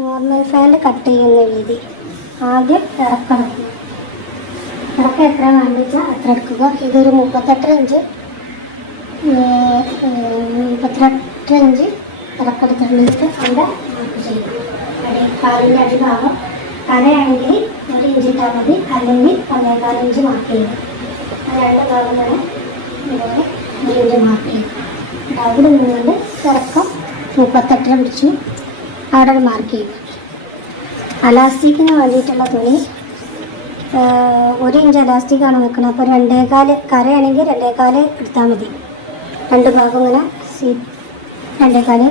Normal ഫാനിൽ cut ചെയ്യുന്ന രീതി. ആദ്യം ഇറക്കണം എത്ര വേണ്ടിച്ചാൽ അത്ര എടുക്കുക. ഇതൊരു 38 ഇഞ്ച് ഇറക്കെടുത്തിട്ട് അവിടെ മാർക്ക് ചെയ്യും. കാലിൻ്റെ അടിഭാഗം കരയാണെങ്കിൽ 1 ഇഞ്ച് ഇട്ടാൽ മതി, അല്ലെങ്കിൽ 1.25 ഇഞ്ച് മാർക്ക് ചെയ്യും. രണ്ട് ഭാഗം തന്നെ ഇതുപോലെ 1 ഇഞ്ച് മാർക്ക് ചെയ്യും. അവിടെ നിന്നുകൊണ്ട് ഇറക്കം 38 പിടിച്ച് അവിടെ മാർക്ക് ചെയ്യും. അലാസ്റ്റിക്കിന് വേണ്ടിയിട്ടുള്ള തുണി 1 ഇഞ്ച് അലാസ്റ്റിക്കാണ് വെക്കുന്നത്. അപ്പോൾ 2.25 കരയാണെങ്കിൽ 2.25 എടുത്താൽ മതി. രണ്ട് ഭാഗം ഇങ്ങനെ 2.25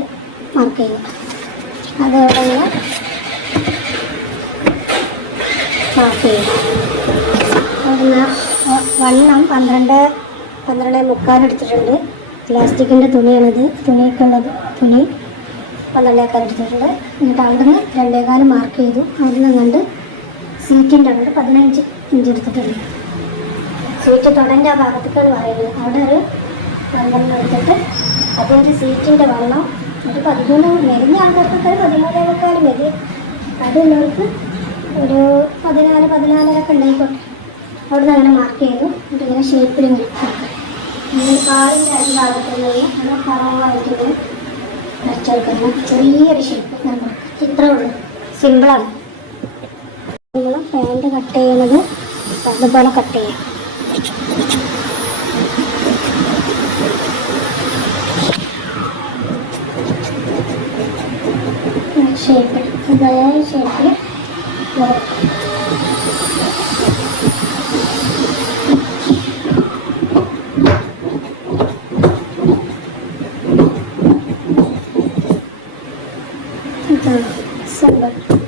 മാർക്ക് ചെയ്യും. അതോടെ ഇങ്ങനെ മാർക്ക് ചെയ്യും. അവിടുന്ന് വണ്ണം 12.25 എടുത്തിട്ടുണ്ട്. പ്ലാസ്റ്റിക്കിൻ്റെ തുണിയാണിത്. തുണി 12 എടുത്തിട്ടുണ്ട്. എന്നിട്ട് അവിടുന്ന് 2.25 മാർക്ക് ചെയ്തു. അവിടുന്ന് കണ്ട് സീറ്റിൻ്റെ അങ്ങോട്ട് 15 ഇഞ്ച് എടുത്തിട്ടുണ്ട്. സീറ്റ് തൊടൻ്റെ ആ ഭാഗത്തേക്കാണ് പറയുന്നത്. അവിടെ ഒരു 12 എടുത്തിട്ട് അതിൻ്റെ സീറ്റിൻ്റെ വണ്ണം ഒരു 13 മെലിഞ്ഞ ആൾക്കാർക്കൊക്കെ 13.25 മതി. അതുള്ളവർക്ക് ഒരു 14 ഉണ്ടായിക്കോട്ടെ. അവിടെ നിന്ന് അങ്ങനെ മാർക്ക് ചെയ്തു. എന്നിട്ട് ഇങ്ങനെ ഷേപ്പിൽ ഇങ്ങനെ കാലിൻ്റെ അടിഭാഗത്ത് നിന്ന് അങ്ങനെ കുറവായിട്ട് വരച്ചെടുക്കുന്ന ചെറിയൊരു ഷേപ്പ് നമ്മൾ ഇത്രേ ഉള്ളൂ. സിമ്പിളാണ്. നമ്മൾ പാൻറ് കട്ട് ചെയ്യുന്നത് അതുപോലെ കട്ട് ചെയ്യാം. ഷേപ്പിൽ ഇതേ ഷേപ്പിൽ സിമ്പിൾ.